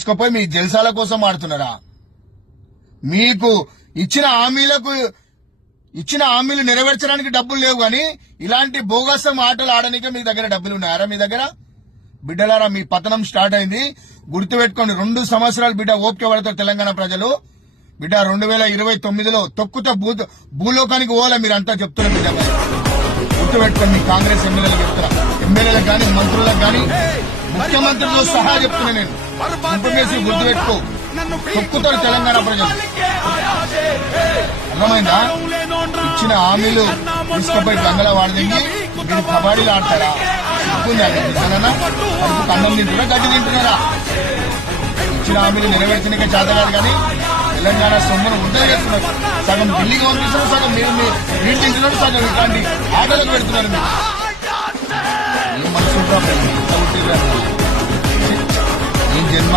తీసుకుపోయి మీ జల్సాల కోసం ఆడుతున్నారా? మీకు ఇచ్చిన హామీలు నెరవేర్చడానికి డబ్బులు లేవు గాని ఇలాంటి బోగసం ఆటలు ఆడనికే మీ దగ్గర డబ్బులు ఉన్నాయారా? మీ దగ్గర బిడ్డలారా, మీ పతనం స్టార్ట్ అయింది. గుర్తుపెట్టుకోండి, 2 సంవత్సరాలు బిడ్డ ఓపిక పడతారు తెలంగాణ ప్రజలు. బిడ్డ 2029లో తొక్కుతో భూలోకానికి పోవాలా మీరంతా చెప్తున్నారు బిడ్డ. గుర్తుపెట్టుకోండి, మీ కాంగ్రెస్ ఎమ్మెల్యేలకు చెప్తున్నా, ఎమ్మెల్యేలకు గాని మంత్రులకు గాని ముఖ్యమంత్రితో సహా చెప్తున్నా నేను. ఇన్ఫర్మేషన్ గుర్తుపెట్టుకో, తొక్కుతారు తెలంగాణ ప్రజలు. అర్థమైందా? ఇచ్చిన హామీలు తీసుకుపోయి గంగలా వాడదండి. మీరు కబడ్డీలు ఆడతారా? సిగ్గుందా? కడుపుకు అన్నం తింటున్నారా, గడ్డి తింటున్నారా? ఇచ్చిన హామీలు నెరవేర్చడానికే చేత కాదు కానీ తెలంగాణ సొమ్మును వృధా చేస్తున్నారు. సగం ఢిల్లీకి పంపిస్తున్నారు, సగం మీరు తింటున్నారు, సగం ఇట్లాంటి ఆటలకు పెడుతున్నారు. మీరు ఏం మనసు ఏం జన్మ